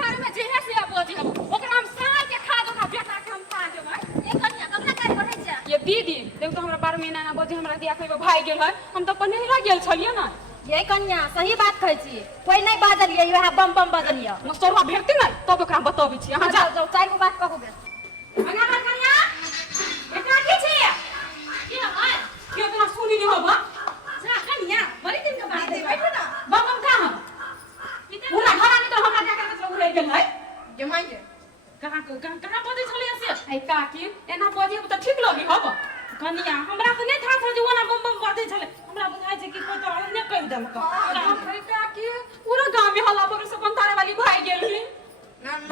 घर में जेहे से बोझ हम ओकरा हम साल के खा दो ना बेटा के हम खा देबै एक कन्या कखना काज बढ़ै छै ये दीदी देख तो हमरा 12 महीना ना बोझ हमरा दिया कहिबो भाई गेल है हम तो पनेरा गेल छलिए ना ये कन्या सही बात कहै छी कोई नहीं बाजलिए वह बम बम बाजलिए मस्तरवा भेटते ना तब ओकरा बताबै छी अहाँ जाओ जाओ चार गो बात कहूगे कन्या कन्या एकरा की छै की है के तो सुनी नहीं होबा जा कन्या बड़ी दिन के बाद बैठो ना बम बम का हम पूरा घर आनी तो हमरा जाके मतलब उड़ै गेल है जे मांगे कहाँ बोझे छलिए से आई काकी एना बोझे त ठीक लगी हब कन्या हमरा तो नहीं था जे ओना बम बम बाते छले हमरा बुझाय छै कि कोई तो ने कहि देल का काकी पूरा गांव में हल्ला पर से पंतारे वाली भाई गेल ही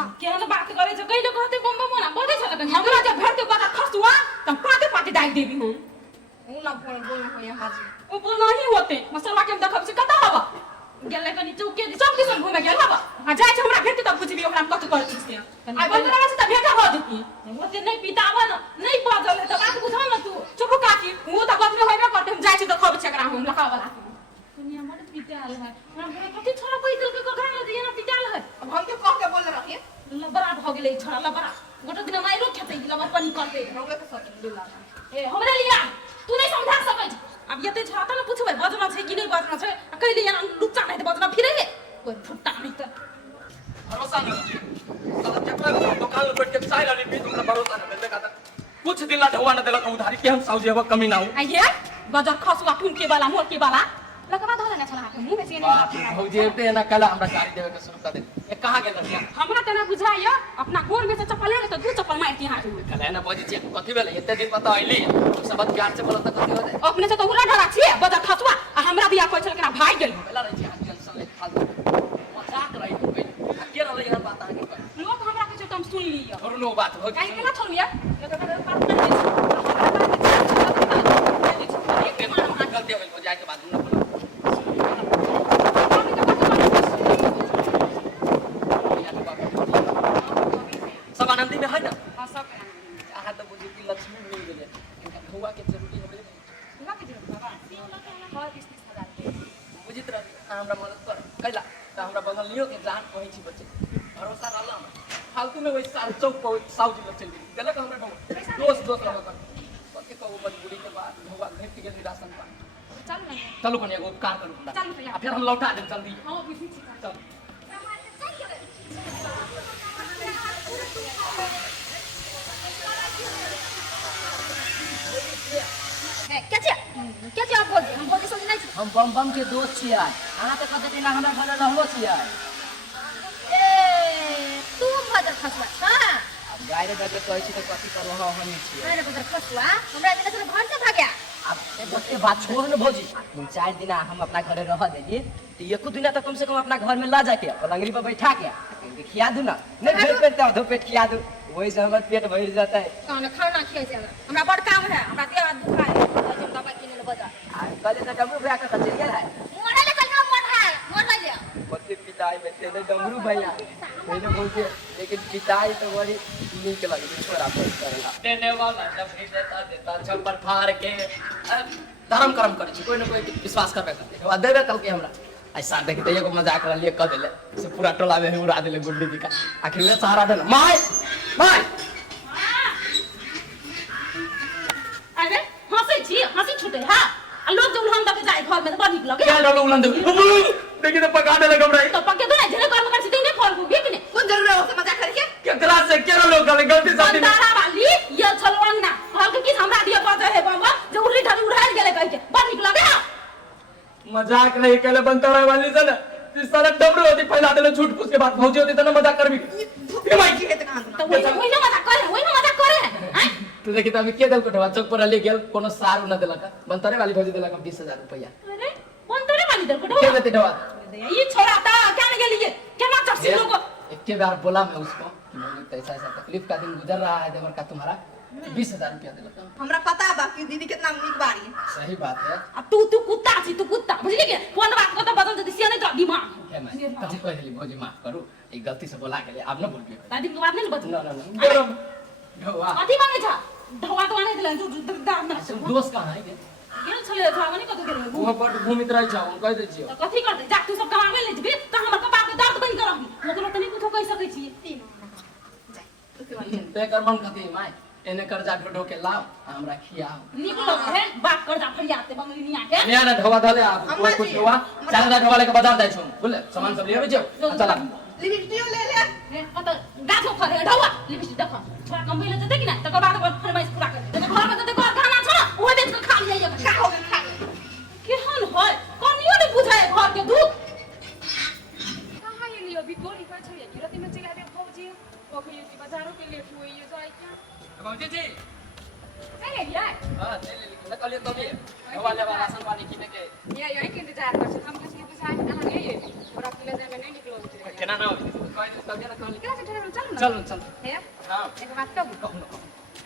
ना केहन बात करे छै कइले कहते बम बम ना बोझे छले कन्या हमरा जे भेटते पता खसुआ त पाते पाते दाइ देबी हम उ ना बोल हो यहाँ जी ओ बोल नहीं होते मसलवा के देखब से कता हबा गेलै कनी चौके सब दिस घुमे गेल हबा आ जाय छै हमरा भेटते त बुझबी ओकरा कत कर छी से आ बंदरा से त भेटा हो जती ओते नहीं पितावा न नहीं बाजल त बात बुझा न तू चुप काकी वो त बात में होइबे करते हम जाय छी त खब छै एकरा हम लखा वाला कनिया मत पिटाल है हमरा कथि छोरा पैदल के ककरा न दिए न पिटाल है अब हम के कह के बोल रखिए लबरा भ गेलै छोरा लबरा गोटे दिन माइरो खेतै लबर पानी करते होगे के सच दिला ए हमरा लिया तू नहीं समझा सकै अब यते छ त न पुछबै बजना छै कि नहीं बजना छै कहिले यहाँ लुच्चा नहीं त बजना फिरे कोई फुट्टा नहीं त भरोसा नहीं साला चक्कर दुकान में बैठ के चाय लानी पी तुमने भरोसा नहीं मिलने का था कुछ दिन ला ढवा न देला उधारी के हम साउजी अब कमी ना हो आइए गजर खसुआ ठुमके वाला मोरके वाला लकवा धोले न छला मुंह में से नहीं भौजी पे ना कला हमरा गाड़ी देवे के शुरू कर दे ए कहां गेल रहिया हमरा तना बुझाइया अपना गोर में से चप्पल ले तो दू चप्पल मारती हाथ में कला ना भौजी जी कथि भेल एते दिन पता आइली सब बात प्यार से बोलत कथि हो जाए अपने से तो उला डरा छी गजर खसुआ आ हमरा दिया कोइ छल केना भाग गेल बेला रही हाथ टेंशन ले फालतू मजाक रही हो गई के रह यार बात आगे कर लोग हमरा कुछ तुम सुन लिया और नो बात भौजी काहे केना छोड़िया के मानो ना गलती हो गई हो जाए के बाद न सब आनंदी में है ना हां सब आहा तो बुझी कि लक्ष्मी मिल गेले हुआ के जरूरी हो गेले लग जे बाबा और 30,000 बुझित रह हमरा मदद कर कैला त हमरा बगल लियो के जान कहै छी बच्चे भरोसा रहला फालतू में वही साल चौक पर साउजी लग चल गेली देलक हमरा ढंग दोस्त लग के कहू मजबूरी के बाद हुआ भेट गेल राशन पानी चल ना चलो कन्या एगो उपकार करू चल भैया फिर हम लौटा देब जल्दी हां बुझी छी चल क्या आप बोल हम बोल सोच नहीं हम बम बम के दोस्त छियै अहाँ तऽ कहते ना हमरा घर रहलो छियै ए तू बदर खसवा हां अब गायरे जाके कहै छी तऽ कथि करब हम छियै अरे बदर खसवा हमरा दिन से घर से भाग्या अब ओते बात छोड़ न भौजी 4 दिन हम अपना घरे रह देली तो एको दिन तक कम से कम अपना घर में ला जाके पलंगरी पर बैठा के खिया दू ना नहीं भेट पेट दो पेट खिया दू वही से हमर पेट भर जाता है खाना खाना खिया से हमरा बड़ काम है हमरा देह हाथ दुखाए हम दवाई किने ले बजा आ कल त डमरू भैया के चल गेल है मोरे ले कल मोर है मोर ले ले बच्चे पिटाई में तेरे डमरू भैया मैंने बोलते लेकिन पिटाई तो बड़ी नीक लगे छोरा पर करेला देने वाला जब भी देता छप्पर फाड़ के धर्म कर्म करे छी कोई न कोई विश्वास करबे करते आ देबे कल के हमरा ऐसा देखते एगो मजाक कर लिए क देले से पूरा टोला में उड़ा देले गुड्डी जी का आखिर में सहारा देना माय माय अरे हंसे छी हंसी छूटे हां आ लोग जो उलहन दके जाए घर में तो बड़ निक लगे क्या लोग उलन दे देखिए तो पका दे लगा बड़ाई तो पक्के तो नहीं जेने कर्म कर छी नहीं फल को भी कि नहीं कौन जरूर है उसे मजाक करिए क्या क्लास से क्या लोग गलती से बंदारा वाली ये छलवन ना हल के किस हमरा दिया बात है बाबा जो उड़ी ढली उड़ा गेले कह के बड़ निक लगे हां मजाक नहीं केले बनतड़ा वाली से ना इस सारा डबरू होती फैला देले झूठ फूस के बाद भौजी होती त ना मजाक करबी ए भाई की कहते कहां तो वही ना मजाक करे हैं तू देखी त अभी के दल कोठवा चौक पर ले गेल कोनो सार न देलक बनतरे वाली भौजी देलक 20,000 रुपया अरे कौन तोरे वाली दर को के देते डवा ये छोरा था क्या नहीं गेली केना चर्सी लोग एक के बार बोला मैं उसको कि मुझे ऐसा ऐसा तकलीफ का दिन गुजर रहा है देवर का तुम्हारा 20,000 रुपया देलक हमरा पता बा कि दीदी कितना नीक बाड़ी सही बात है अब तू कुत्ता छी तू कुत्ता बुझली के कौन बात को तो बदल जदी सिया नहीं तो दिमाग है मैं कथि कह देली भौजी माफ करू एक गलती से बोला गेले अब न बोलबे दादी के बात नहीं बदल न गरम ढवा अथी मांगे था ढवा तो आने दिलन तू दाम ना दोस्त कहां है गेल छले था मने कतो गेल वो पर घूमित रह जाओ कह दे छियो तो कथी करते जा तू सब कमावे ले जबे त हमर कपार के दर्द बंद करबी ओकरो तनी कुछो कह सकै तो एकर मन कथी माय एने कर्जा ढो के लाओ हमरा खियाओ निकलो है बात कर जा फरियाते बंगलिनिया के ने ना ढवा धले आप कोई कुछ हुआ चांदा ढवा लेके बाजार जाय छु बोले सामान सब ले जो चला लिपस्टिक ले ले पता गाछो फरे ढवा लिपस्टिक देखो छोरा कम पहिले जते कि ना तकर बाद फरमाइश पूरा कर दे घर में जते घर खाना छ ओहे बेच के खा लिया खा हो खा केहन होय कनियो नहीं बुझाय घर के दूध कहाँ ये लियो अभी गोली का छै ये रति में चला दे भौजी ओ फिर ये बाजारों के लेट हुई ये जाए क्या बाबूजी जी नहीं है यार हां ले ले निकलिए तो भी ढवा ले राशन पानी किने के ये यही के इंतजार कर हम किसी के बुझाए कहां गए ये और अकेले जाए में नहीं निकलो केना ना कोई तबियत ना कहली क्या से ठहरो चल ना चलो चल है हां एक बात कहूं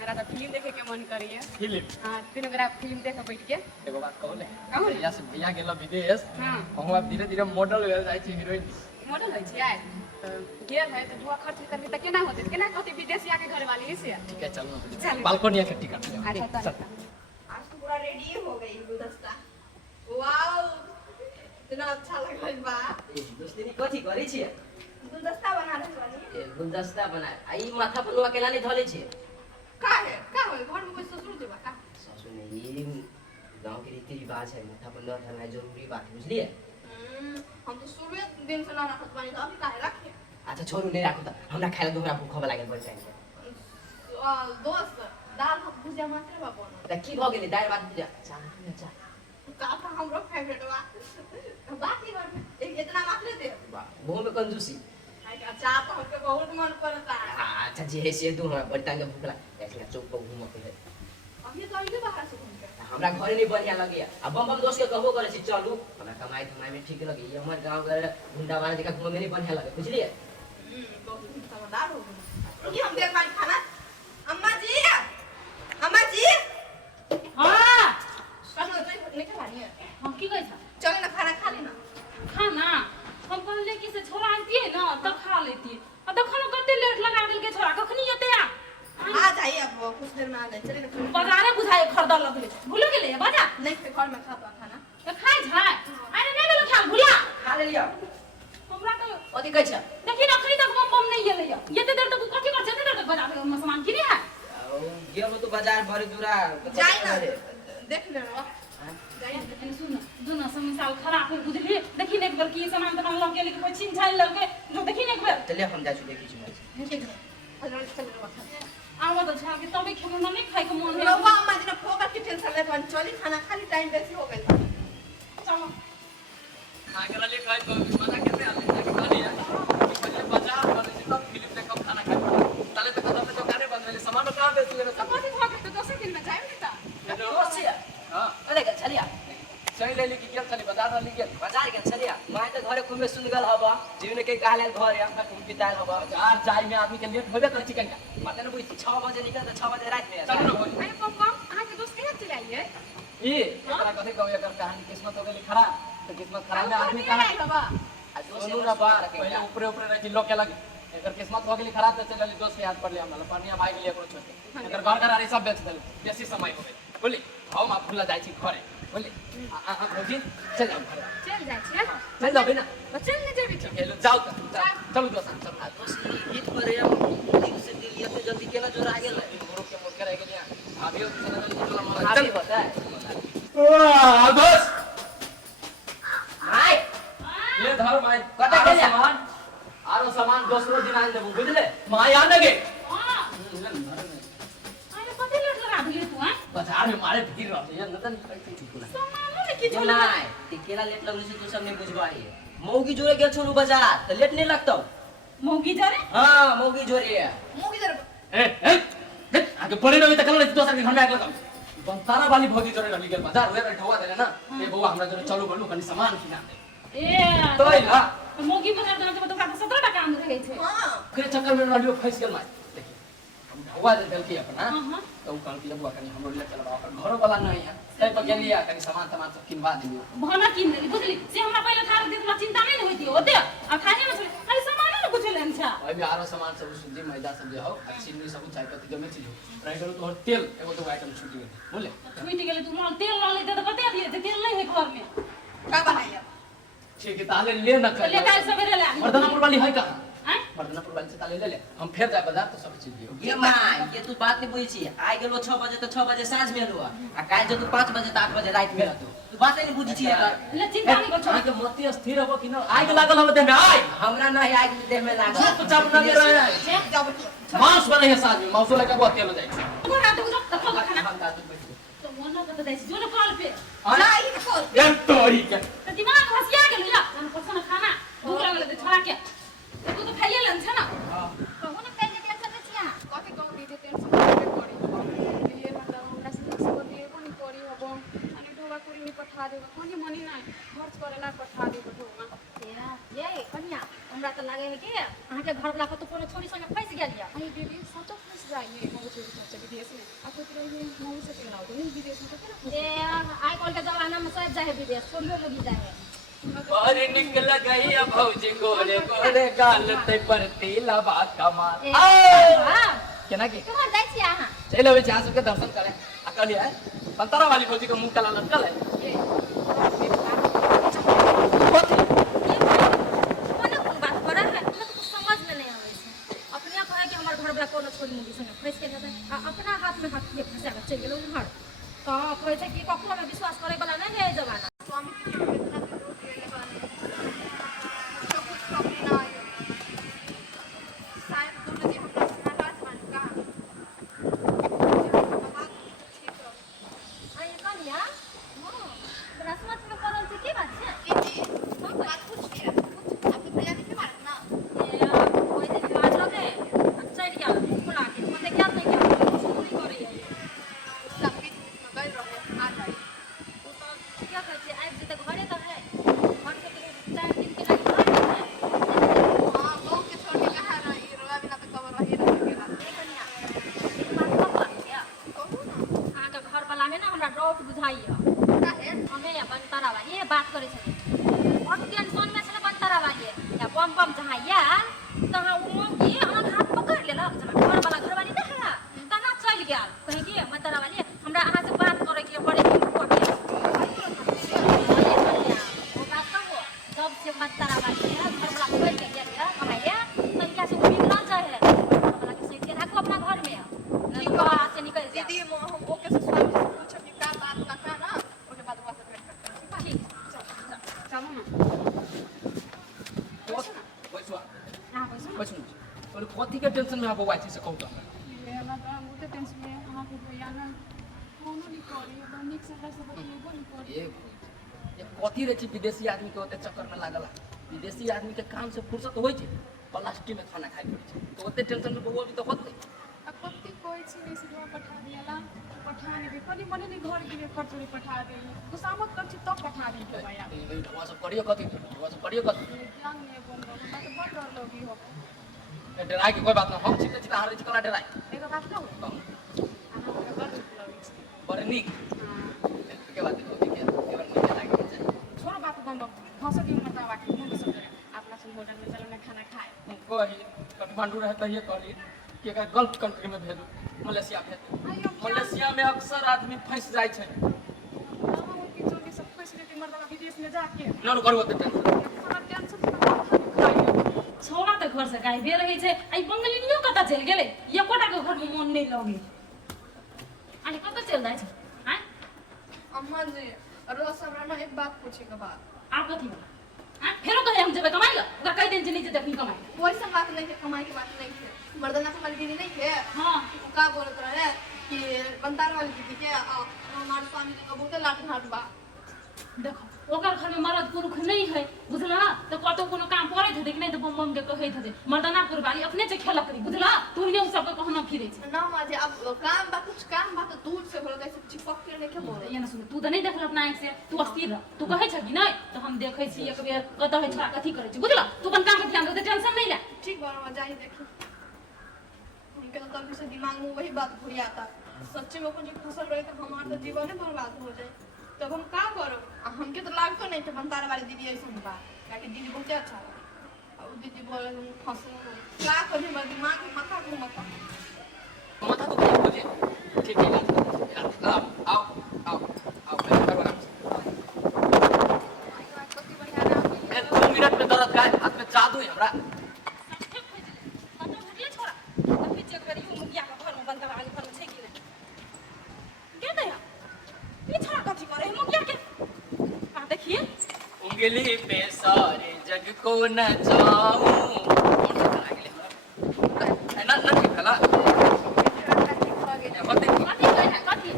मेरा तो फिल्म देखे के मन करिए फिल्म हां तीनों मेरा फिल्म देख बैठ के एगो बात कहले कहू ने? भैया से भैया गेल विदेश हां हम अब धीरे धीरे मॉडल हो जाय छी हीरोइन मॉडल है छियै गेल है तो जुआ खर्च करबी त केना होते केना कहते विदेशिया के घर वाली से ठीक है चलो चल। बालकोनिया के टिकट ले अच्छा चल चल आज तो पूरा रेडी हो गई गुलदस्ता वाओ इतना अच्छा लग रहा बा ए दोस्ती कथी करै छियै गुलदस्ता बना रहे बानी ए गुलदस्ता बनाए आ ई माथा पर लोहा केला नहीं धले छियै का है घर में कोई ससुर देबा का सासू ने ई गांव के रीति रिवाज है माथा पर लोहा धरना जरूरी बात है बुझलिए हम तो सुबह दिन से ना रखत बानी तो अभी काहे रखे अच्छा छोरू नहीं राखू त हमरा खाइला दोहरा भूख खबा लागल बड़ टाइम दोस्त दाल भात भुजिया मात्र बा बनो त की भ गेलै दाइर भात भुजिया चाह चाह का था हमरो फेवरेट बा बाकी बार एक इतना मात्र दे वाह वो में कंजूसी अच्छा तो हमके बहुत मन पड़ता है अच्छा जे है से दो हमरा बड़ टाइम भूख लाग ऐसे चौक पर घूम के अभी तो अभी बाहर से घूम के हमरा घरे नहीं बढ़िया लगे अब बम बम दोस्त के कहबो करे छी चलू हमरा कमाई धमाई में ठीक लगे ये हमर गांव घर गुंडा वाला देखा घूमे में नहीं बढ़िया लगे बुझलिए बहुत समझदार हो गए ये हम देख पानी खाना अम्मा जी हां कहलो तो नहीं खा रही है हम की कहै छ चलो ना खाना खा लेना खाना हम कहले कि से छोरा आनती है ना तब खा लेती अब देखो ना कते लेट लगा देल के छोरा कखनी एते आ जाइए अब कुछ देर में आ जाए चले ना बाजारे बुझाए खरदा लगले भूल गेले बाजा नहीं फिर घर में खाता खाना तो खाइ छै अरे नहीं गेलो खा भूला खा ले लियो हमरा तो ओती कहै छ देखी ना खरी तक बम नहीं गेले ये ते देर तक कथि कर जते देर तक बाजार में सामान किने है गेलो तो बाजार भरे दूरा जाए ना देख लेना जाइए सुन दुना समसाल खराब हो बुझली देखी ने एक बार की सामान तो लग गेले कि कोई छीन छान लग के जो देखी ने एक बार चलिए हम जाछु देखी छु आवा तो छा के तबे खेलो ना नहीं खाए के मन है रवा अम्मा जी ने फोकट की टेंशन ले तो चली खाना खाली टाइम बेसी हो गई चलो आगे वाले खाए तो मजा कैसे आले खाली है पहले बाजार वाले से तब फिल्म देखो खाना खाए ताले तक तो दुकाने बंद वाले सामान कहां बेच लेना तो कथि खा के तो दोसर दिन में जाए नहीं ता दोस्त छियै हां अरे के चलिया चल ले की गेल चली बाजार वाली गेल बाजार के चलिया माय तो घरे खूब सुन गल हबा जीवन के कहले घर या खूब बिताल हबा बाजार जाए में आदमी के लेट होबे कर चिकन का माते न बुझी 6 बजे निकल तो 6 बजे रात में चल ना बोल अरे पप्पा आहा के दोस्त केना चले आइए ई एकरा कथि कहू एकर कहानी किस्मत हो गेली खराब तो किस्मत खराब में आदमी कहां बाबा सोनू ना बा पहले ऊपर ऊपर रह लोग के लगे एकर किस्मत हो गेली खराब तो चल दोस्त के याद पड़ लिया हमरा पानिया भाग गेली एकरो छोड़ एकर घर घर आरी सब बेच देल बेसी समय हो गेल बोली हम आप भूला जाई छी घरे बोली आ भौजी चल जाओ घरे चल जाए छियै चल जाओ बिना तो चल नहीं जेबी ठीक है लो जाओ चलो दोस्त चल दोस्त गीत पर हम दिल से दिल ये तो जल्दी केला जोर आ गेल गुरु के मुख रह गेल अभी चल चल होता है दोस्त हाय ये धर माय कता आरो गेलिया? सामान आरो सामान दूसरो दिन आन देबो बुझले माय आने गे हां अरे कते लेट लगा दिले तू हां बाजार में मारे भीड़ रहते हैं नतन ठीक ना सामानो ने की जो छोला नहीं ते केला लेट लगले से तू सब नहीं बुझबाई मौगी जोरे गेल छोरू बाजार तो लेट नहीं लगतो मौगी जरे हां मौगी जोरे मुंह की तरफ आगे पड़े रही तक नहीं दोसर के घर में आग लगा बनतारा वाली भौजी जोरे रही गेल बाजार वे ढवा देले ना ए बउआ हमरा जोरे चलू बोलू कनी सामान किना दे ए तो ना मौगी बाजार जाने के बाद ओकरा 17 टका आम रहे छै हां फिर चक्कर में रहियो फंस गेल माय देखी हम ढवा दे देल की अपना हां तो उ कहल की बउआ कनी हमरो ले चलबा ओकर घरो वाला नहीं है तै तो गेलिया कनी सामान तमान सब किनवा दियो भाना किन देली बुझली से हमरा पहले थार दे तोरा चिंता नहीं होती ओते आ खाने में छोड़ी अरे सामान ने बुझले अच्छा ओइ में आरो सामान सब सुजी मैदा सब जे हो आ चीनी सब चाय पत्ती जो में चीज हो ट्राई करो तो तेल एगो दो आइटम छूट गेल बोले छूट गेले तू लाल तेल ला लेते तो कते दिए तेल नहीं है घर में का बनाइए ठीक है ताले ले न कर ले काल सवेरे ले वर्धनपुर वाली है कहां हैं मर्दनापुर वाली से ताले ले ले हम फिर जाए बाजार तो सब चीज दियो ये माँ ये तू बात नहीं बुझी छी आइ गेलो 6 बजे तो 6 बजे साँझ में लो आ काल जो तू 5 बजे तो 8 बजे रात में रहतो तू बात नहीं बुझी छी एकर ले चिंता नहीं कर छोड़ के मोती स्थिर हो कि ना आग लागल हम देह में आय हमरा नहीं आइ देह में लागल चुप चाप ना दे रहे हैं मांस बने है साथ में मौसो लगा बहुत तेल हो जाए कोना तो जो तक खाना हम दादू बैठ तो मन ना तो दैस जो ना कॉल पे नहीं खोल यार तोरी के तो दिमाग हसिया गेल या खाना पसंद खाना भूख लागल तो छोड़ा के तू तो खाइए लन छ ना कहू ना कल निकल सकते छिया कथी कहू दीदी टेंशन करे पड़ी ये मतलब हमरा से सब दिए कोनी पड़ी हबो अनि ढोबा कुरी में पठा देबो कोनी मनी नहीं खर्च करेला पठा देबो ढोबा ये कन्या हमरा तो लागे है कि अहाँ के घर वाला को तो कोनो छोरी संगे फंस गेल या अनि दीदी सचो फंस जाइए मौज से खर्च विदेश में आ तो रही मौज से केना हो नहीं विदेश में तो केना ए आई कॉल के जमाना में सब जाए विदेश छोरियो लोग जाए और निकल गई अब भौजी गोरे गोरे गाल ते पर तिला बात कमाल हां केना के कहां जाय छी अहाँ चलो वे चाह सबके दर्शन करें अकल है पंतरा वाली भौजी को मुंह काला लटकल है ये कथी कोनो कोन बात कर है हमरा तो कुछ समझ में नहीं आवे छै अपने कहे कि हमर घर वाला कोनो छोरी मुंडी संगे फंस के जाते अपना हाथ में हाथ के फंसा के चल गेलो घर तो कहे छै कि कखनो में विश्वास करे वाला नहीं है जमाना स्वामी की कितना रोट ले वाले सब कुछ कमी ना आयो शायद दोनों जी हमरा नाराज मान का आई कन्या हां समझ में करल छै की बात छै जी हम बात पूछ लिया आपके भैया ने के मार ना ये कोई दिन बात लगे अच्छा गया खुला के मते क्या नहीं क्या पूरी करे है सब भी मगल रहो आ जाए क्या कहते हैं आज जब घरे तो है घर से तो 4 दिन के लिए घर है हां गांव के छोड़ के कहां रही रोला बिना तो कबर रही रह गेला ए कन्या एक बात कह क्या कहू ना अहाँ के घर वाला में ना हमरा डाउट बुझाइए काहे हमें या बनतारा वाली ये बात करे छै बहुत टेंशन में छै बनतारा वाली या बम बम जहाइया तहां उमो की अहाँ हाथ पकड़ लेलक घर वाला घर वाली नहीं है तना चल गया कहे कि बनतारा वाली हमरा अहाँ से बात करे के बड़े सबसे मतरा वाली है घर वाला बैठ के गया हमारे तनिका से बिगड़ल जाए है वाला के सही के रखो अपना घर में नहीं बाहर से निकल जा दीदी हम ओके से स्वामी से पूछब कि का बात ना का ना ओके बाद बात करते ठीक चलो ना बैठवा हां बस बैठ और कथी के टेंशन में आप वाई से कहू तो ये ना तो मुझे टेंशन में अहाँ के भैया ना कोनो नहीं करी तो निक से सब बतिएबो नहीं करी ये कथी रे छी विदेशी आदमी के ओते चक्कर में लागला विदेशी आदमी के काम से फुर्सत होई छै प्लास्टिक में खाना खाइ पड़ै छै तो ओते टेंशन में बउआ भी तो होतै अब कत्ती कोई छी से जो पठा दियाला पठा नहीं कोनी मने नहीं घर के लिए खर्च नहीं पठा दे गुसामत कर छी तब पठा दी के भैया ढवा सब करियो कथी ढवा सब करियो कथी ध्यान नहीं बोल रहा मैं तो बड़ डर लगी हो डराई के कोई बात ना हम छी त हारे छी कला डराई एगो बात कहूं अहाँ हमरा बड़ चुप लगी छी बड़ नीक हां के बात होती के एवन नीक लागे छै छोड़ो बात बंद हंसो की मत आवा के मुंह सब अपना सब होटल में चलो ना खाना खाए कही काठमांडू रहता ये कहली कि एकर गल्फ कंट्री में भेजू मलेशिया भेजू मलेशिया में अक्सर आदमी फंस जाय छै की चोरी सब फैसिलिटी मर्दवा विदेश में जाके नरो करू ओते टेंशन थोड़ा टेंशन खाइए छोड़ा तो घर से गाय बे रही छै आई बंगलिनियो कता चल गेले एकोटा के घर में मन नहीं लगे आई कता चल जाय छै हैं अम्मा जी रोज हमरा ना एक बात पूछे के बाद आप कथी हां फेरो कहे हम जेबे कमाई ला ओकरा कह दिन नीचे देखनी कमाई कोई सा बात नहीं है कमाई की बात नहीं है मर्दाना के दीदी नहीं है हां वो का बोलत रहे कि बनतार वाली दीदी के हमार स्वामी जी को बहुते लाठ हाथ बा देखो ओकर घर में मर्द पुरुष नहीं है बुझला तो कतो कोनो काम करे थे नहीं तो बम बम के कहे थे मर्दाना पुरबारी अपने जे खेला करी बुझला तू ने सब के कहना फिरे छै ना माँ जी अब काम बा कुछ काम बा तो दूर से बोल कैसे चिपक के नहीं के बोले ये ना सुन तू तो नहीं देखल अपना आंख से तू अस्थिर रह तू कहे छ कि नहीं तो हम देखे छी एक बेर कत है छोरा कथी करे छी बुझला तू अपन काम पे ध्यान दे टेंशन नहीं ले ठीक बा माँ जाई देखी उनके तो कभी से दिमाग में वही बात घुरी आता सच्चे में कुछ फसल रहे तो हमारा तो जीवन ही बर्बाद हो जाए तब हम का करब हमके तो लागतो नहीं कि बनतार वाली दीदी ऐसे बा काहे दीदी बहुते अच्छा बा और दीदी बोले हम फसल का कभी मेरे दिमाग में माथा घूमता माथा तो खराब हो जाए ठीक है आओ पहले करो आराम से कति बढ़िया ना ए 2 मिनट में दर्द का हाथ में जादू है हमरा उंगली पे सारे जग को नचाऊं। कौन सा गाना गेले हमरा? ना ना की भला मत देखी कथी होय है कथी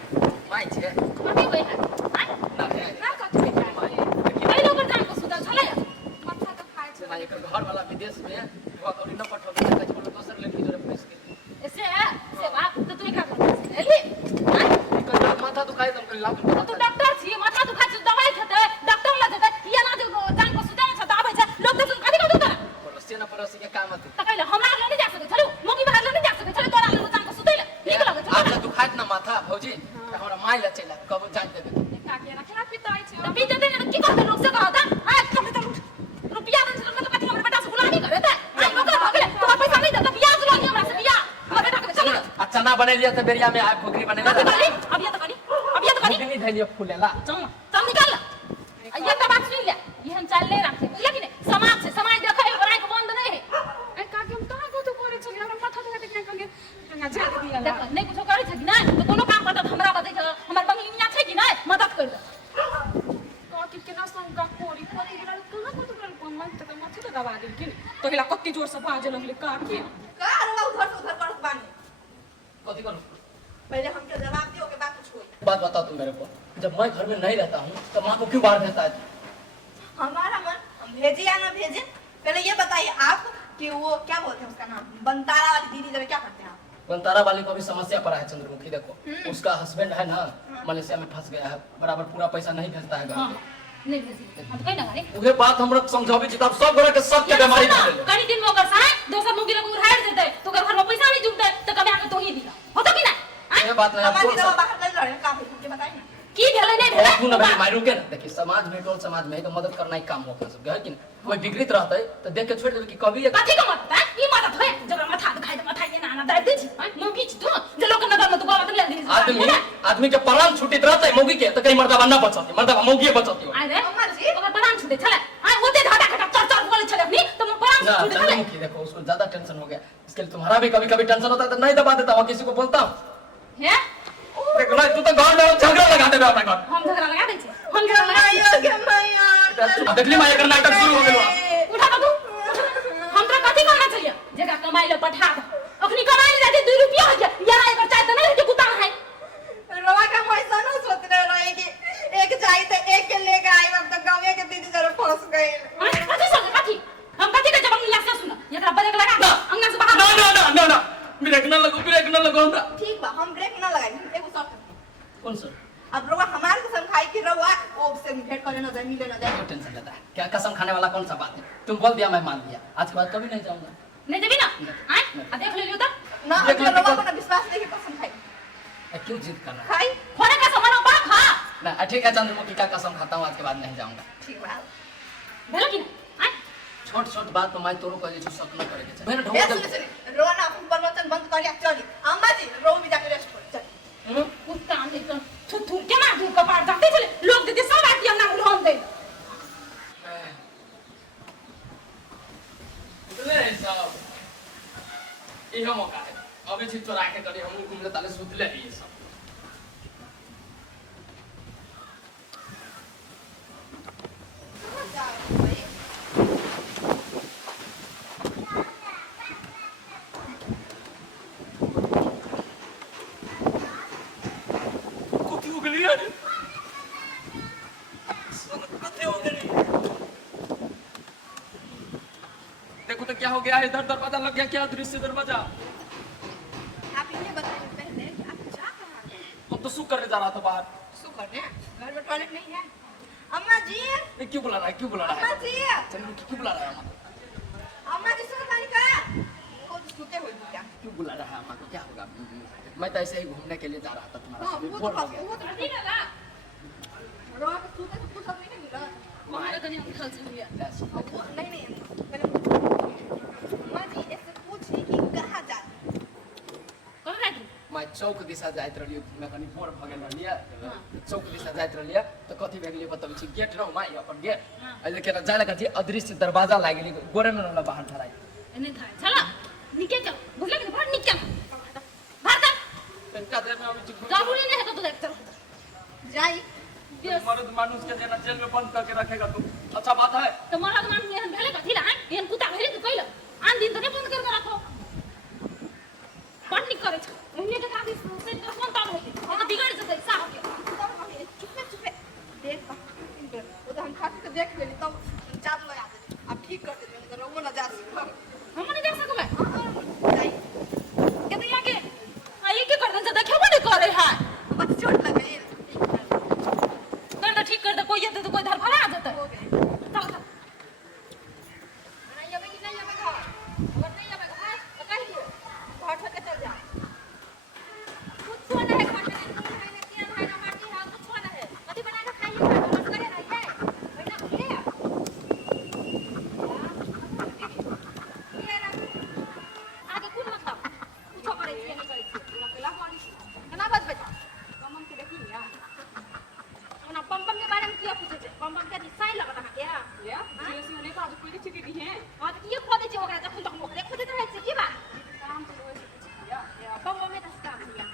माय छे कथी होय है आय ना है ना कथी होय है कई लोग जान को सुतल छले माथा तो खाए छै ना एकर घर वाला विदेश में भगौरी न पठो के कहै बोलो दोसर लड़की जोरे पुलिस के से बात तो तू का कर एली आय एकर माथा दुखाई तुम कर लाभ तो तू डॉक्टर छी माथा दुखा छ दवाई खेते डॉक्टर ला जेते ये ना जो जान को सुतल छ त आबै छै लोग तो कथी कथू त पड़ोसी न पड़ोसी के काम होते त कहले हमरा ले नहीं जा सके चलो मोगी बाहर ले नहीं जा सके चलो तोरा ले जान को सुतैले ठीक लगे आज चलो दुखाइत ना माथा भौजी हमरा माय ले चला कब जान देबे काके रखला पिताई छै तो पीते देने की कहते लोग से कहता हां कम तो रुपया दे मतलब कथी हमर बेटा से गुलामी करे त आई मगर भगले तो पैसा नहीं देता ब्याज लो हमरा से बिया हमर बेटा के चलो अच्छा ना बने लिया तो बेरिया में आग भोकरी बने अब ये तो करी नहीं धैलियो फूलेला चल निकाल ये तो बात सुन ले ये हम चल ले रखे लेकिन समाज देखे और आंख बंद नहीं है ए काके हम कहां को तो करे छै हमरा माथा तो के कंगे कंगा झाड़ दिया देख नहीं कुछ करे छै कि ना तो कोनो काम करता हमरा बता दे हमर बंगलिया छै कि ना मदद कर दे काके के ना संग का कोरी कथी बिना कहां को तो कर मन तक माथा तो दबा दे कि तो हिला कत्ती जोर से बाजे लगले काके का रवा उधर से उधर करत बानी कथी करूं पहले हमके जवाब दियो के बाद कुछ होई बात बताओ तुम मेरे को जब मैं घर में नहीं रहता हूँ तो माँ को क्यों बाहर भेजता है हमारा मन हम भेजे या ना भेजे पहले ये बताइए आप कि वो क्या बोलते हैं उसका नाम बंतारा वाली दीदी जरा क्या करते हैं आप बंतारा वाली को भी समस्या पड़ा है चंद्रमुखी देखो उसका हस्बैंड है ना मलेशिया में फंस गया है बराबर पूरा पैसा नहीं भेजता है घर हां पे। नहीं भेजी हम तो कहीं ना करे उहे बात हमरा समझाबे छी तब सब गोरा के सब के बीमारी धर ले कनी दिन में ओकर साय दोसर मुगी लोग उधार देते तो घर में पैसा नहीं जुटते तो कभी आके तो ही दिला होता कि ना ये बात नहीं हमारी आपको दवा बाहर कर लड़े का मुझे बताइए ना की भेले नहीं भेले क्यों ना भाई मारू के ना देखिए समाज में टोल समाज में तो मदद करना ही काम हो अपना सब है कि नहीं कोई विकृत रहता है तो देख के छोड़ दे कि कभी एक कथी का मत है ई मत है जब माथा दुखाई तो माथा ये ना ना दर्द छी मुगी छी तो जे लोग नगर में तो गलत ले दी आदमी के प्राण छूटित रहता है मौगी के तो कहीं मर्दाबा ना बचती मर्दाबा मौगी बचती आ रे अम्मा जी ओकर प्राण छूटे छले हां ओते धाटा खटा चर चर बोले छले अपनी तो प्राण ना छूटे छले चंद्रमुखी देखो उसको ज्यादा टेंशन हो गया इसके लिए तुम्हारा भी कभी कभी टेंशन होता है तो नहीं दबा देता हूँ किसी को बोलता हूँ है देखो ना तू तो घर में झगड़ा लगा देबे अपना घर हम झगड़ा लगा दै छी हम झगड़ा लगा दै छी के मैया देखली मां एकर नाटक शुरू हो गेलो उठा दू हम तो कथी करना चाहिए जगह कमाई ले पठा दो अखनी कमाई ले जाते 2 रुपया हो गया यार एकर चाय तो नहीं जो कुत्ता है रवा का पैसा ना सोच रहे कि एक जाई तो एक के लेके आई अब तो गांव के दीदी जरा फंस गई कथी सब कथी हम कथी के जबंग लिया से सुन एकरा ब्रेक लगा दो अंगना से बाहर ना ना ना ना ना ब्रेक ना लगो हमरा ठीक बा हम ब्रेक ना लगाई एगो शर्त कौन सर अब रवा हमारे कसम खाई कि रवा वो से भेंट करे ना जाए मिले ना जाए क्यों टेंशन लेता है क्या कसम खाने वाला कौन सा बात है तुम बोल दिया मैं मान लिया आज के बाद कभी नहीं जाऊंगा नहीं देबी ना आय आ देख ले लियो तो ना देख ले रवा तो- को ना विश्वास नहीं कि कसम खाई क्यों जिद करना है खाई होने का सामान बा खा ना ठीक है चंद्रमुखी का कसम खाता हूँ आज के बाद नहीं जाऊंगा ठीक बा भेलो कि आय छोट छोट बात तो मैं तोरो कहे जो शक न करे के चाहिए मैंने ए ढोल सुन सुन रोवा ना अपन प्रवचन बंद करिया चली अम्मा जी रो भी जाके रेस्ट कर चल कुत्ता ने तो थू के मार दूं कपार जाते चले लोग देते सब आती हम ना उड़ान दे ले सब इहो मौका है अबे छी चोरा के करी हम घूमले ताले सुतले ये सब कथी हो गेली यार कथी हो गेली देखो तो क्या हो गया है इधर दरवाजा लग गया क्या दृश्य दरवाजा आप ये बताइए पहले कि आप जा कहां गए हम तो सुख करने जा रहा था बाहर सो करने घर में टॉयलेट नहीं है अम्मा जी ये क्यों बुला रहा है क्यों बुला रहा अम्मा है जी चंद्र क्यों बुला रहा है अम्मा अम्मा जी सुनो पानी का वो तो सोते हुए क्या क्यों बुला रहा है अम्मा को क्या होगा मैं तो ऐसे ही घूमने के लिए जा रहा था तुम्हारा हां साथ वो बोर तो हो गया वो तो ठीक है ना रो के सोते तो कुछ नहीं मिला हमारे कनी हम खल से लिया ऐसे वो नहीं पहले अम्मा जी ऐसे पूछी कि कहां जा कौन है तू मैं चौक दिशा जाइत रहलिए मैं कनी बोर भ गेल रहलिए चौक दिशा जाइत रहलिए तो कथी भए गेलिए बताबै छी गेट रहौ माई अपन गेट अहिले के जाय लगा छी अदृश्य दरवाजा लाग गेली गोरे में वाला बाहर धराई नहीं था चला निके चल बुझले कि बहुत निके भाग जा इतना देर में अभी चुप जरूरी नहीं है तो देख चल जाई मर्द मानुष के देना जेल में बंद करके रखेगा तू अच्छा हम नहीं देख सकबे जाई केते यहाँ के ये के कर दन से देखे बने करे है बस चोट लगे कर दे ठीक कर दे कोई ये तो कोई धर भरा आ जाता हो गए चल चल नहीं आवे कि नहीं आवे घर अगर नहीं आवे घर तो कह दियो घर छोड़ के चल जा कुछ नहीं है घर में दूध है ना किया है ना माटी है कुछ नहीं है कभी बना के खाइए बस करे रहिए वरना ले आगे कुछ मतलब कुछ करे छे नहीं करे छे अकेला पानी केना बात बता कमम के देखी या ओना पम के बारे में किया पूछे छे पम के साई लगता है क्या ले जेसी होने का आज कोई चिके दी है हां तो ये खोदे छे ओकरा जखन तक ओकरे खोदे रहे छे की बात काम तो होए से या पम में दस काम किया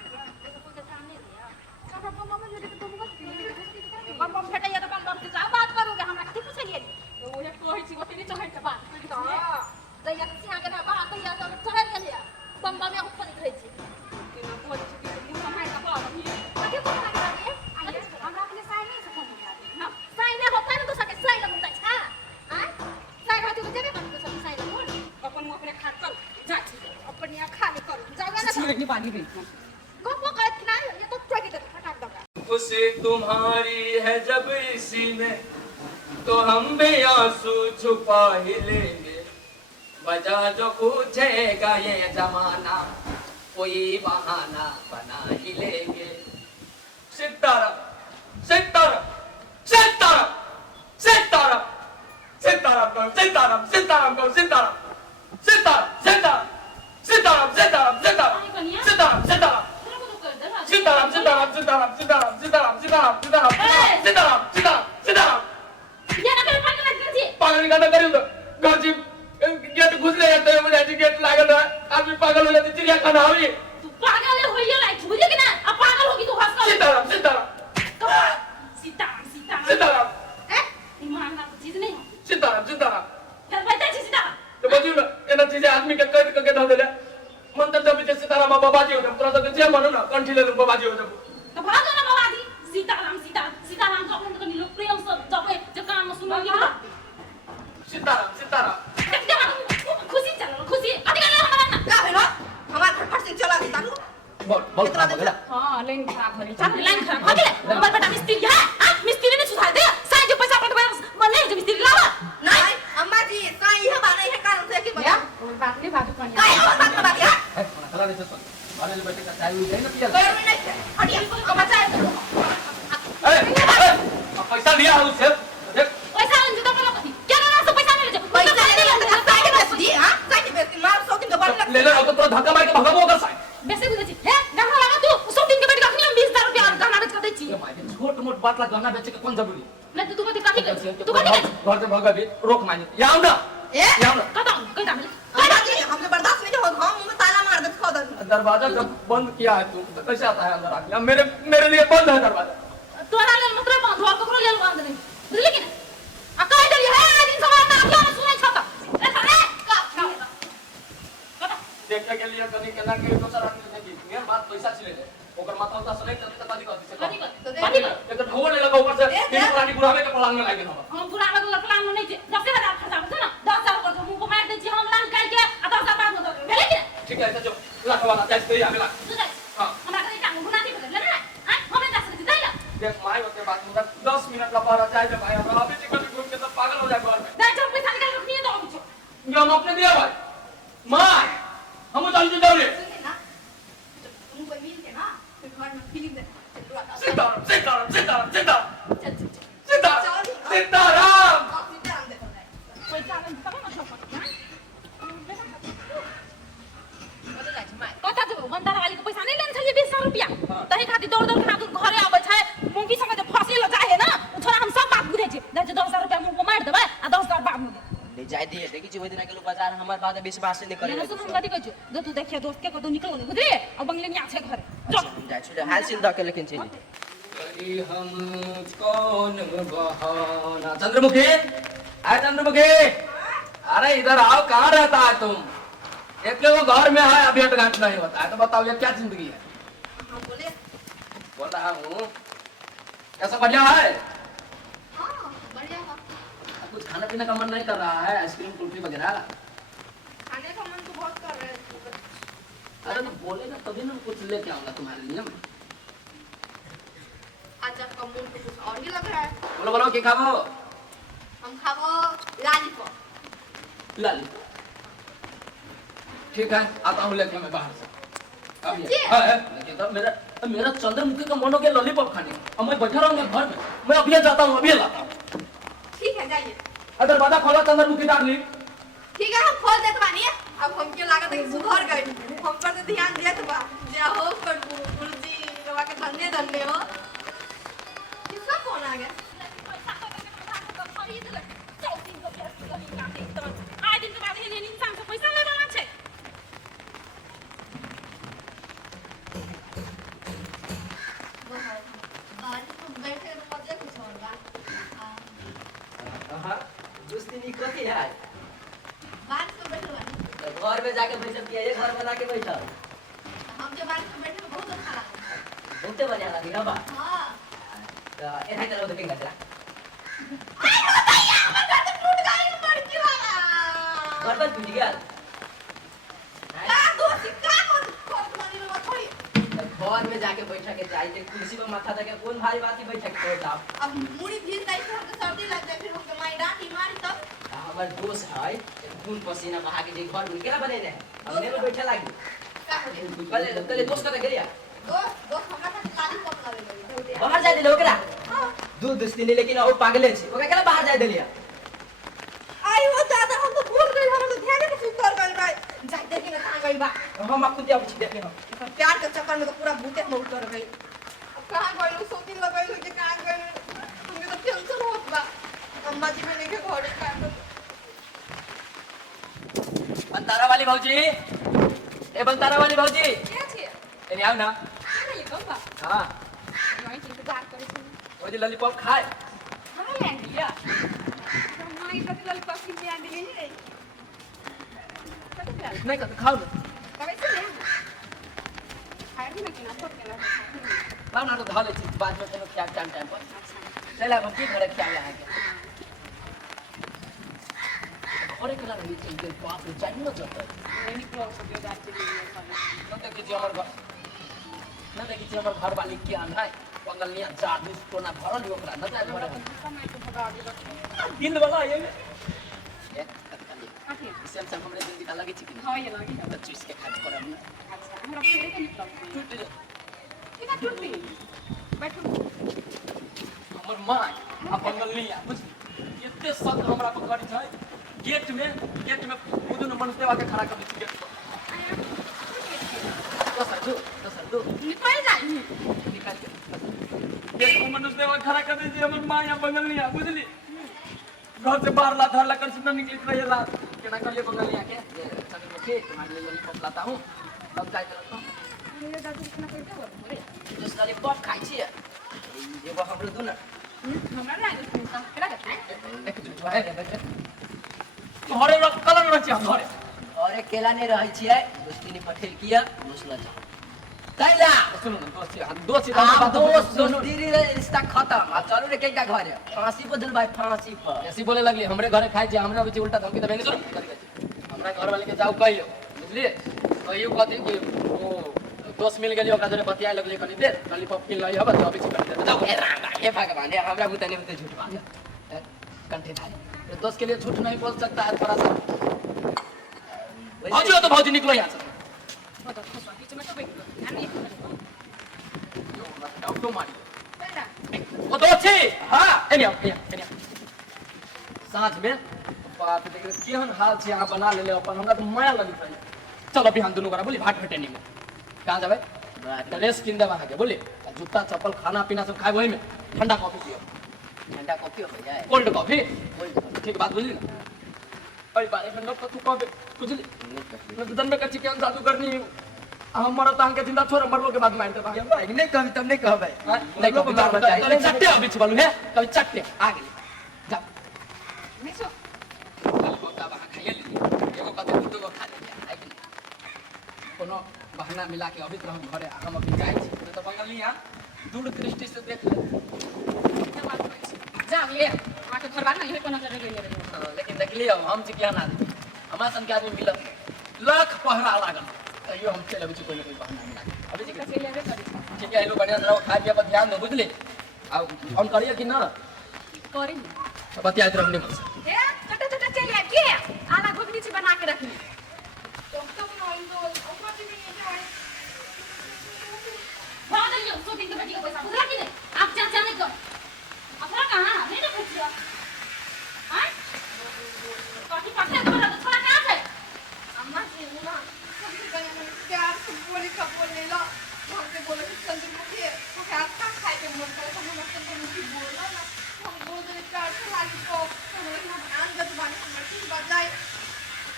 तो कोई काम नहीं दिया सब पम में लेके तो मुगत पम भेटैया तो पम से का बात करोगे हमरा कथि पूछलिए तो वो एक कहै छी ओते नहीं चाहे के बात तो दैया सिया के ना बात दैया तो चढ़ गेलिया पम में ऊपर रहे छे कि ना कोई छी कि मुंह मार का बात ही कथि कोन ना करे आइए हमरा अपने साइ नहीं से फोन किया ना साई ने होता है तो सके साई लगन जाय छा हां साई रहती तो जेबे कर तो सब साई लगन अपन मुंह अपने खाट कर जा छी अपनी आंखा ले कर जाओगे ना सिगरेट नहीं पानी भी गप करत ना ये तो चोकी दे फटाक दगा खुशी तुम्हारी है जब इसी में तो हम भी आंसू छुपा ही लेंगे वजह जो पूछेगा ये जमाना कोई बहाना बना ही लेंगे सितारा सितारा सितारा सितारा सितारा करो सितारा सितारा करो सितारा सितारा सितारा सितारा सितारा सितारा सितारा सितारा सीताराम सीताराम सीताराम सीताराम सीताराम सीताराम सीताराम सीताराम सीताराम सीताराम ये ना कर पागल लग जी पागल का करी तो घर जी गेट घुस ले जाते हैं मुझे जी गेट लागल है आदमी पागल हो जाती चिड़िया खाना हुई तू पागल है होइए लाइक बुझे कि ना अब पागल होगी तू हंस कर सीताराम सीताराम सीताराम सीताराम सीताराम ईमान ना चीज नहीं सीताराम सीताराम कर बैठे छी सीताराम तो बजियो ना एना चीजें आदमी के कट के धो देले मंत्र जब भी सीताराम बाबाजी हो तोरा सब जे मानो ना कंठी ले बाबाजी हो जब तो भागो ना बाबाजी सीताराम सीताराम सीताराम तो अपन तो लोग प्रेम से जब जो काम सुनोगे ना सीताराम सीताराम खुशी चलो खुशी कथि कर हमारा ना का भेलो हमार फटफट से चला गई तारू बहुत खराब हो गया हां लाइन खराब हो चल लाइन खराब हो गया हमारा बेटा मिस्त्री है मिस्त्री ने सुधार दे साई जो पैसा कटवा बने जो मिस्त्री लावा नहीं अम्मा जी साई है बाने है कारण से कि या बता बात नहीं बात कर काय है बात बात या चला दे चल अरे बेटे का चाय हुई है ना पिया कोई नहीं हटिया अब बचा पैसा लिया है उससे देख पैसा अंजू तो बोला कथि क्या ना सब पैसा ले जा पैसा ले ले तो साई के बेच दी हां साई के बेच मार सौ दिन के बन लग ले ले तो तोरा धक्का मार के भगाबो अगर साई बेसे बुझे छी हे गहना लगा तू सब दिन के बैठ के हम 20000 रुपया गहना बेच के दे छी ये भाई छोट मोट बात ला गहना बेचे के कौन जरूरी नहीं तो तू कथि कर तू कथि कर घर से भगा भी रोक मानी या आऊ ना ए या आऊ ना कदा अम्मा जी हमसे बर्दाश्त नहीं हो हम मुंह में ताला मार दे खो दे दरवाजा जब बंद किया है तू तो कैसे आता है अंदर आके मेरे लिए बंद है दरवाजा तोरा ले मतलब बांध और ककरो ले बांध नहीं बुझली कि ना आ कह देली है आज इन सब ना क्या सुनै छता ए साले का देखे के लिए कनी केना के दोसर आदमी देखी मेन बात पैसा छिले ओकर माथा उता सले तब तक कथि से कथि कर तो कथि कर एक तो ढोल ले लगा ऊपर से तीन पुरानी बुढ़ावे के पलांग में लागे हम हम पूरा लगल प्लान में नहीं थे 10000 खर्चा होता ना 10000 कर मुंह को मार दे छी हम लान काट के आ 10000 बाद में दो भेले कि ठीक है जो लाख वाला टैक्स दे हमें लाख तू जाय हां हमरा के टांग गुना नहीं बदल ना हां हमें 10 रुपया दे ला देख माय होते बात मुझे 10 मिनट का बाहर चाय दे भाई हम अभी टिकट घूम के तो पागल हो जाए घर में दे जब पैसा निकाल रखनी है तो अभी ये हम अपने दिया भाई माय हम चल जाओ रे ना तुम कोई मिल के ना फिर घर में फिल्म दे सीताराम सीताराम सीताराम सीताराम चल चल सीताराम सीताराम सीताराम देखो जाए पैसा में तब ना छोड़ कत कता जब बंदारा वाली को पैसा नहीं लेन छै 200 रुपया तही खातिर दौड़ दौड़ के घरे आबै छै मुंगी संगे जे फसिल जाए ना छोरा हम सब बात बुझे छी दे 10000 रुपया मुंह को मार देबै आ 10000 बाद में ले जाय दिए देखी छी ओइ दिन के बाजार हमर बाद विश्वास नहीं करे मैंने सुन कथि कहै छी जो तू देखिए दोस्त के कतो निकल गेलै बुझली अब बंगले में आ छै घर जो हम जाय छी हाल सिल द के लेकिन चली करी हम कौन बहाना चंद्रमुखी आए चंद्रमुखी अरे इधर आओ कहाँ रहता है तुम एक वो घर में है अभी हट नहीं होता है तो बताओ ये क्या जिंदगी है हम बोले बोल रहा हूँ कैसा बढ़िया है हां बढ़िया है कुछ खाने पीने का मन नहीं कर रहा है आइसक्रीम कुल्फी वगैरह अरे ना बोले ना तभी ना कुछ लेके आऊंगा तुम्हारे लिए मैं। आज आपका मूड तो कुछ और ही लग रहा है। बोलो बोलो क्या खाओ? हम खाओ लॉलीपॉप। लाली। ठीक है आता हूँ लेके मैं बाहर से। अभी सच्ची? हाँ लेकिन तो मेरा चंद्रमुखी का मन हो गया लॉलीपॉप खाने का। अब मैं बैठा रहूंगा घर में। मैं अभी जाता हूँ अभी लाता हूँ। ठीक है जाइए। अगर बाधा खोला चंद्रमुखी डार्लिंग। ठीक है हम खोल देते बानी। अब हम क्यों लागत है कि सुधर गए। हम पर तो ध्यान दिया तो बा। जे हो पर गुरुजी रवा के धन्य धन्य हो। किसका फोन आ गया? आज तो बैठे मजे कुछ और बा। हाँ दोस्ती नहीं कथी है बारिश में बैठे बानी। घर में जाके बैठल किया ये घर बना के बैठल हम जो बारिश में बैठे बहुत अच्छा लगा। बहुते बढ़िया लगी ना बा हाँ। तो एना तरह देखेंगे जरा आई हो भैया हमर घर तो टूट गई मर वाला। घर पर टूट गया का दोस्ती का कर मानी में मत पड़ी। घर में जाके बैठा के जाई थे कुर्सी पर माथा दे के कौन भारी बात ही बैठा के छोड़ दाओ अब मुड़ी भीज जाए तो हमको सर्दी लग जाए फिर हमको माई डांटी मारी तब। हमार दोस्त है खून पसीना बहा के जे घर में केला बनेने हमने में बैठा लागी का करे पहले दोस्त का गया दोस्त हमरा खातिर लाली पप लावे गई। बाहर जाए दिले ओकरा हां दू दोस्ती नहीं लेकिन और पागले छी ओकरा केला बाहर जाए दिलिया आई हो दादा हम तो भूल गए हमरा तो ध्यान नहीं सुतर गई भाई। जाए देखे ना कहां गई बा। हम आपको दिया पूछ देखे हम प्यार के चक्कर में तो पूरा भूते में उतर गई। अब कहां गई लो सोती लगई कि कहां गई हमके तो टेंशन होत बा। अम्मा जी में लेके घरे का बंतारा वाली भौजी ए बंतारा वाली भौजी क्या छे एने आओ ना। क्या ये कब बा हाँ मैं इंतजार करे छी वो जो लॉलीपॉप खाए हां लैंड लिया मैं इधर लॉलीपॉप की लैंड ले नहीं कब लैंड नहीं खाओ ना कब से ले खाए भी ना तो केला खाओ ना तो धाले चीज बाद में तेरे क्या टाइम पर चल अब हम की घरे क्या आ गया और एक रही चीज बाप रे चाहिए ना जाता है नहीं क्रॉस हो गया जाते लिए न देखी हमर घर न देखी हमर घर वाली क्या है बंगलिया जादू टोना भरल ही ओकरा न जाए भरल समय तो भगा दिया दिल वाला ये आके इसे हम हमरे जिंदगी का लगे चिकन हां ये लगी तो चीज के खाते करब ना अच्छा हमरा फिर के निकल टूट जा कितना टूटती बैठो हमर मां आ बंगलिया बुझ एते सक हमरा पर करी छै गेट में उदन मनते वाके खड़ा कर दी गेट पर दस दो निकल जाई निकाल के गेट पर मनुष्य देवा खड़ा कर दी हमर मां या बंगलिया बुझली घर से बाहर ला धर कर सुन निकली रही ला केना करिए बंगलिया के चल मुझे तुम्हारे लिए लॉलीपॉप लाता हूं तब काय करता हूं मेरे दादू कितना करते हो दोस्त लॉलीपॉप खाई छी एगो हमरो दू ना हमरा नहीं सुनता केला करते हैं एक जो है घरे कलर रह छी घरे और एक केला नहीं रही छिए दोस्ती ने पठेल किया दोस्त ना जा कैला सुनो ना दोस्त आप दोस्त दोस्ती रे रिश्ता खत्म अब चलो रे केका घर फांसी पर दिल भाई फांसी पर ऐसी बोले लगली हमरे घरे खाए जे हमरा बच्चे उल्टा धमकी देबे नहीं सुन हमरा घर वाले के जाओ कहियो बुझलिए कहियो कहते कि वो दोस्त मिल गेली ओकरा जरे बतिया लगले कनी देर लॉलीपॉप किन लई हबा तो अभी चिकन दे जाओ हे राम हे भगवान हे हमरा बुतने बुते झूठ बात कंठे धारे दोस्त के लिए झूठ नहीं बोल सकता है थोड़ा सा भौजी हो तो भौजी निकलो यहाँ से वो तो खुश बीच में तो बैठ हम ये ऑटो मारी बेटा वो तो अच्छी हाँ एनिया साँझ में बाप देख केहन हाल छै अहाँ बना लेले अपन हमरा तो माया लगी रही चलो अभी हम दोनों करा बोली भाट भेटेनी में कहाँ जाबे ड्रेस किन देबा के बोली जूता चप्पल खाना पीना सब खाए वही में ठंडा कॉफी पियो ठंडा कॉफी हो जाए कोल्ड कॉफी ठीक बात बोली ना अरे बारे में लोग तू कहबे बुझली न जन्म का चिकन जादू करनी हमारा तो के जिंदा छोड़ मरलो के बाद मार दे भाई नहीं कहबी तब नहीं कहबे नहीं कभी चट्टे अभी बोलू है कभी चट्टे आ गई जा नहीं सो कल को तब खाइए ली एगो कते दू गो खा ले आई कोनो बहाना मिला के अभी तो हम घरे हम अभी जाई छी तो बंगलिया दूर दृष्टि से देख ले जा ये आके घर बार नहीं है कोनो जगह ले रहे लेकिन देख लियो हम छी क्या ना हमरा सन के आदमी मिलत लाख पहरा लागल तैयो हम चल अभी कोई ना कोई बहाना मिला अभी तो चले रे करी ठीक है लो बढ़िया तरह खाए पिए पर ध्यान दो बुझले अब फोन करिए कि ना करी बतिया तरफ नहीं ए छोटा छोटा चलिए के आला घुगनी सी बना के रखनी तुम तो बनाई दो ऊपर से भी नहीं जाए बहुत ही शूटिंग के बेटी का पैसा बुझला कि नहीं आप चाचा नहीं कर अपना कहां नहीं ना पूछ रहा हां काटी पाटे तो बड़ा थोड़ा कहां है अम्मा से ना कभी कहीं मैंने प्यार से बोली का बोल ले लो हमसे बोले कि चंद्र मुखी है तो क्या खा खाए के मन करे तो हम चंद्र मुखी बोला ना हम बोल दे प्यार से लागी तो हम लोग ना ध्यान दे बानी हम ठीक बजाए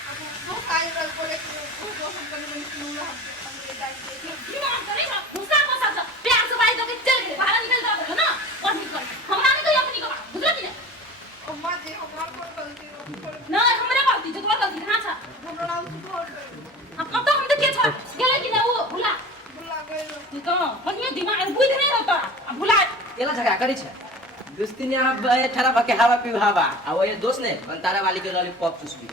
अब दो काई रल बोले कि वो हम कहीं नहीं सुनूंगा हम ले जाएंगे दिमाग करे ना गुस्सा मत आ प्यार से भाई तो के चल गए बाहर निकल जा ना और निकल हमरा नहीं तो अपनी का बुझला कि नहीं अम्मा जी हमारा कोई गलती नहीं ना हमरे गलती जो तुम्हारी गलती कहां था हमरा नाम सुधर गए अब तो हम तो के छोड़ गेले कि ना वो भुला भुला गए तू तो कहीं दिमाग बुझ नहीं रहता अब भुला केला झगड़ा करी छे दोस्ती ने आप ठरा भके हवा पी हवा आ वो ये दोस्त ने अंतारा वाली के लॉलीपॉप चूस ली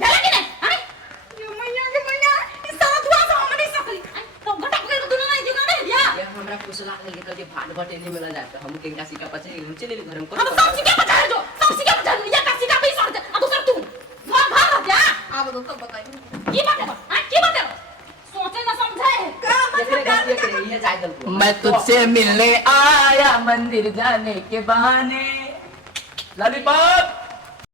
गेले कि नहीं हां ये मैया के मैया इस तरह दुआ से हम नहीं सकली तो गटा के दुनिया नहीं जुगा नहीं दिया ये हमरा कुशला लगे तो के भाट भटे नहीं मिला जाए तो हम केंका सिका पछे हम चले घर में हम सब सीखे बचा जो सब सीखे बचा जो ये का सीखा भी सर आ तो कर तू भाग भाग जा आप तो सब बताइए की बात है हां की बात है सोचे ना समझे देख रहे ये जाय दल को मैं तुझसे मिलने आया मंदिर जाने के बहाने लॉलीपॉप